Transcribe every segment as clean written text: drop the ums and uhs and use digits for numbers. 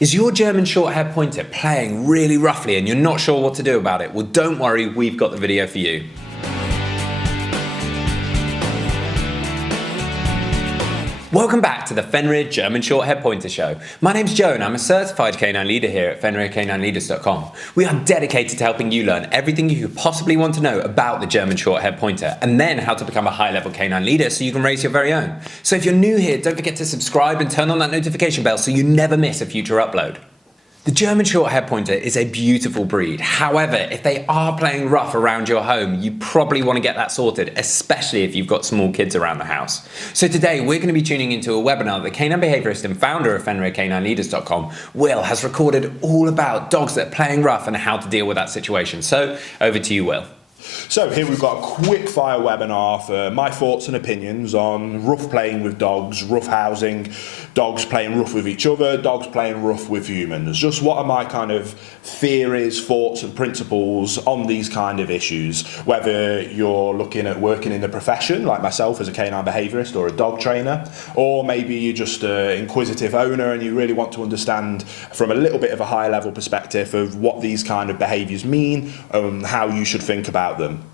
Is your German Shorthaired Pointer playing really roughly and you're not sure what to do about it? Well, don't worry, we've got the video for you. Welcome back to the Fenrir German Shorthaired Pointer Show. My name's Joe and I'm a certified canine leader here at FenrirCanineLeaders.com. We are dedicated to helping you learn everything you could possibly want to know about the German Shorthaired Pointer and then how to become a high-level canine leader so you can raise your very own. So if you're new here, don't forget to subscribe and turn on that notification bell so you never miss a future upload. The German Shorthaired Pointer is a beautiful breed. However, if they are playing rough around your home, you probably want to get that sorted, especially if you've got small kids around the house. So today, we're going to be tuning into a webinar that canine behaviorist and founder of FenrirCanineLeaders.com, Will, has recorded all about dogs that are playing rough and how to deal with that situation. So, over to you, Will. So here we've got a quick fire webinar for my thoughts and opinions on rough playing with dogs, rough housing, dogs playing rough with each other, dogs playing rough with humans. Just what are my kind of theories, thoughts and principles on these kind of issues, whether you're looking at working in the profession like myself as a canine behaviorist or a dog trainer, or maybe you're just an inquisitive owner and you really want to understand from a little bit of a higher level perspective of what these kind of behaviours mean and how you should think about them.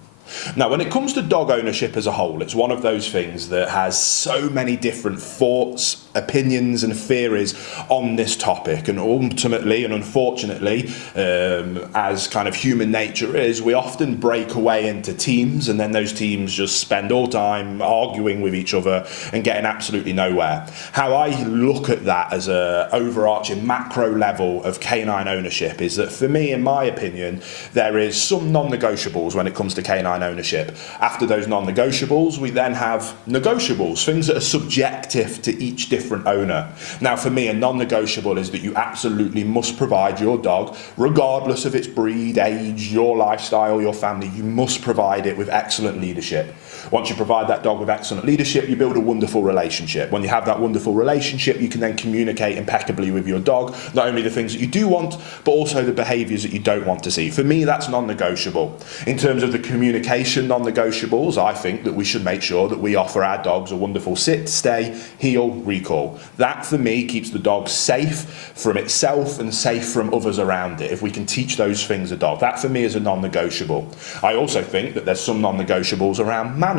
Now, when it comes to dog ownership as a whole, it's one of those things that has so many different thoughts, opinions and theories on this topic, and ultimately and unfortunately, as kind of human nature is, we often break away into teams and then those teams just spend all time arguing with each other and getting absolutely nowhere. How I look at that as a overarching macro level of canine ownership is that for me, in my opinion, there is some non-negotiables when it comes to canine ownership. After those non-negotiables, we then have negotiables, things that are subjective to each different owner. Now, for me, a non-negotiable is that you absolutely must provide your dog, regardless of its breed, age, your lifestyle, your family, you must provide it with excellent leadership. Once you provide that dog with excellent leadership, you build a wonderful relationship. When you have that wonderful relationship, you can then communicate impeccably with your dog, not only the things that you do want, but also the behaviours that you don't want to see. For me, that's non-negotiable. In terms of the communication non-negotiables, I think that we should make sure that we offer our dogs a wonderful sit, stay, heel, recall. That, for me, keeps the dog safe from itself and safe from others around it. If we can teach those things a dog, that for me is a non-negotiable. I also think that there's some non-negotiables around manners,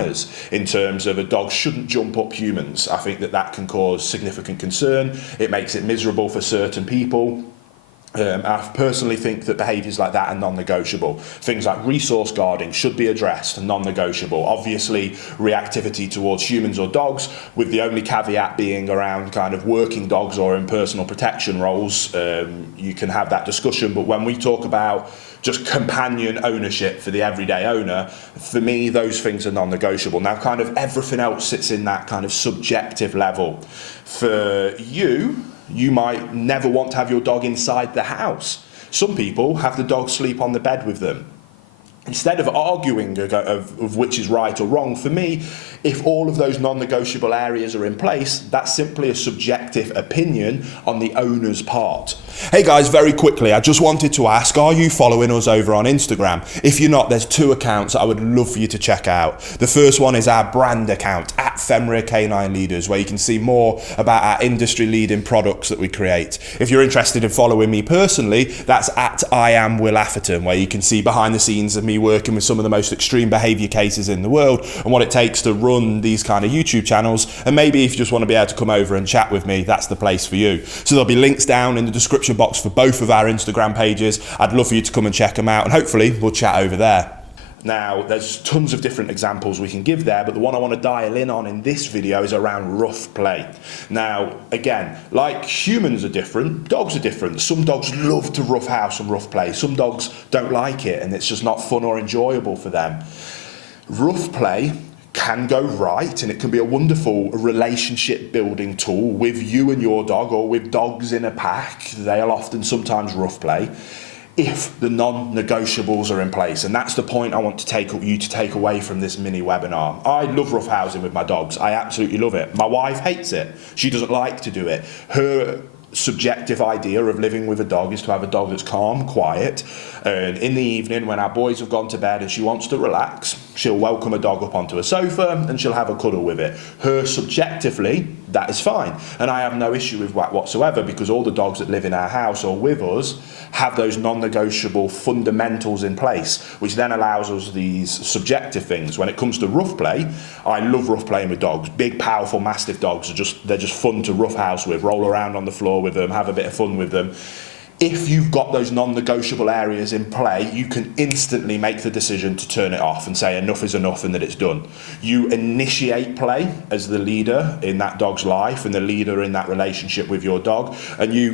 in terms of a dog shouldn't jump up humans. I think that that can cause significant concern. It makes it miserable for certain people. I personally think that behaviours like that are non-negotiable. Things like resource guarding should be addressed, non-negotiable. Obviously, reactivity towards humans or dogs, with the only caveat being around kind of working dogs or in personal protection roles. You can have that discussion, but when we talk about just companion ownership for the everyday owner, for me, those things are non-negotiable. Now, kind of everything else sits in that kind of subjective level. For you, you might never want to have your dog inside the house. Some people have the dog sleep on the bed with them. Instead of arguing of which is right or wrong, for me, if all of those non-negotiable areas are in place, that's simply a subjective opinion on the owner's part. Hey guys, very quickly, I just wanted to ask, are you following us over on Instagram? If you're not, there's two accounts I would love for you to check out. The first one is our brand account, at Fenrir Canine Leaders, where you can see more about our industry-leading products that we create. If you're interested in following me personally, that's at I am Will Atherton, where you can see behind the scenes of me working with some of the most extreme behaviour cases in the world and what it takes to run these kind of YouTube channels. And maybe if you just want to be able to come over and chat with me, that's the place for you. So there'll be links down in the description box for both of our Instagram pages. I'd love for you to come and check them out, and hopefully we'll chat over there. Now, there's tons of different examples we can give there, but the one I want to dial in on in this video is around rough play. Now, again, like humans are different, dogs are different. Some dogs love to rough house and rough play. Some dogs don't like it, and it's just not fun or enjoyable for them. Rough play can go right, and it can be a wonderful relationship building tool with you and your dog, or with dogs in a pack. They'll often sometimes rough play, if the non-negotiables are in place. And that's the point I want to take away from this mini webinar. I love roughhousing with my dogs. I absolutely love it. My wife hates it. She doesn't like to do it. Her subjective idea of living with a dog is to have a dog that's calm, quiet, and in the evening when our boys have gone to bed and she wants to relax, She'll welcome a dog up onto a sofa and she'll have a cuddle with it. Her subjectively, that is fine. And I have no issue with that whatsoever, because all the dogs that live in our house or with us have those non-negotiable fundamentals in place, which then allows us these subjective things. When it comes to rough play, I love rough playing with dogs. Big, powerful, mastiff dogs they're just fun to roughhouse with, roll around on the floor with them, have a bit of fun with them. If you've got those non-negotiable areas in play, you can instantly make the decision to turn it off and say enough is enough and that it's done. You initiate play as the leader in that dog's life and the leader in that relationship with your dog, and you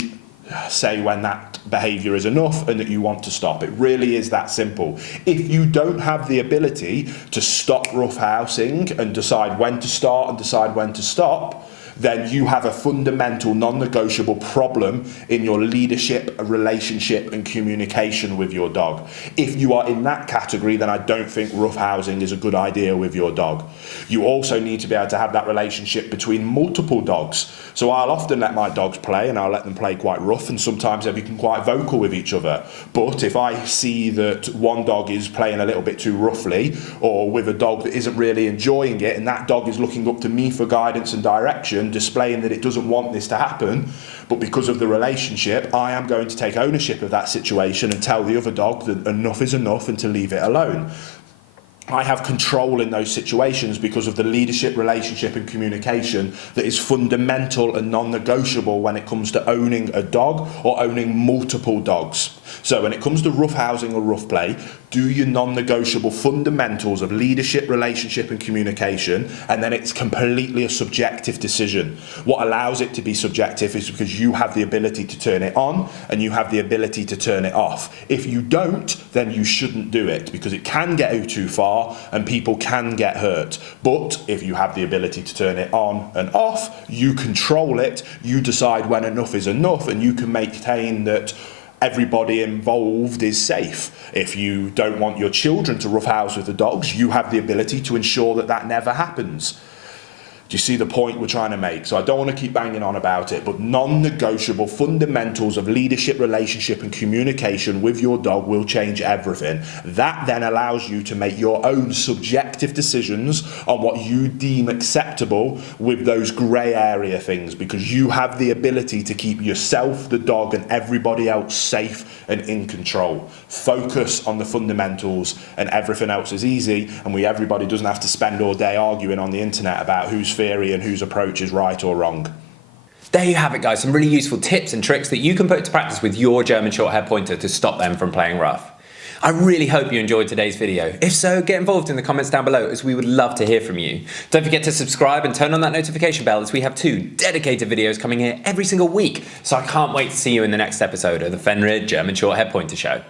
say when that behaviour is enough and that you want to stop. It really is that simple. If you don't have the ability to stop roughhousing and decide when to start and decide when to stop, then you have a fundamental non-negotiable problem in your leadership, relationship and communication with your dog. If you are in that category, then I don't think roughhousing is a good idea with your dog. You also need to be able to have that relationship between multiple dogs. So I'll often let my dogs play, and I'll let them play quite rough, and sometimes they become quite vocal with each other. But if I see that one dog is playing a little bit too roughly, or with a dog that isn't really enjoying it, and that dog is looking up to me for guidance and direction, displaying that it doesn't want this to happen, but because of the relationship, I am going to take ownership of that situation and tell the other dog that enough is enough and to leave it alone. I have control in those situations because of the leadership, relationship and communication that is fundamental and non-negotiable when it comes to owning a dog or owning multiple dogs. So when it comes to roughhousing or rough play, do your non-negotiable fundamentals of leadership, relationship and communication, and then it's completely a subjective decision. What allows it to be subjective is because you have the ability to turn it on and you have the ability to turn it off. If you don't, then you shouldn't do it, because it can get too far and people can get hurt. But if you have the ability to turn it on and off, you control it, you decide when enough is enough, and you can maintain that everybody involved is safe. If you don't want your children to roughhouse with the dogs, you have the ability to ensure that that never happens. Do you see the point we're trying to make? So I don't want to keep banging on about it, but non-negotiable fundamentals of leadership, relationship and communication with your dog will change everything. That then allows you to make your own subjective decisions on what you deem acceptable with those grey area things, because you have the ability to keep yourself, the dog and everybody else safe and in control. Focus on the fundamentals and everything else is easy, and everybody doesn't have to spend all day arguing on the internet about whose theory and whose approach is right or wrong. There you have it, guys, some really useful tips and tricks that you can put into practice with your German Shorthaired Pointer to stop them from playing rough. I really hope you enjoyed today's video. If so, get involved in the comments down below, as we would love to hear from you. Don't forget to subscribe and turn on that notification bell, as we have 2 dedicated videos coming here every single week. So I can't wait to see you in the next episode of the Fenrir German Shorthaired Pointer Show.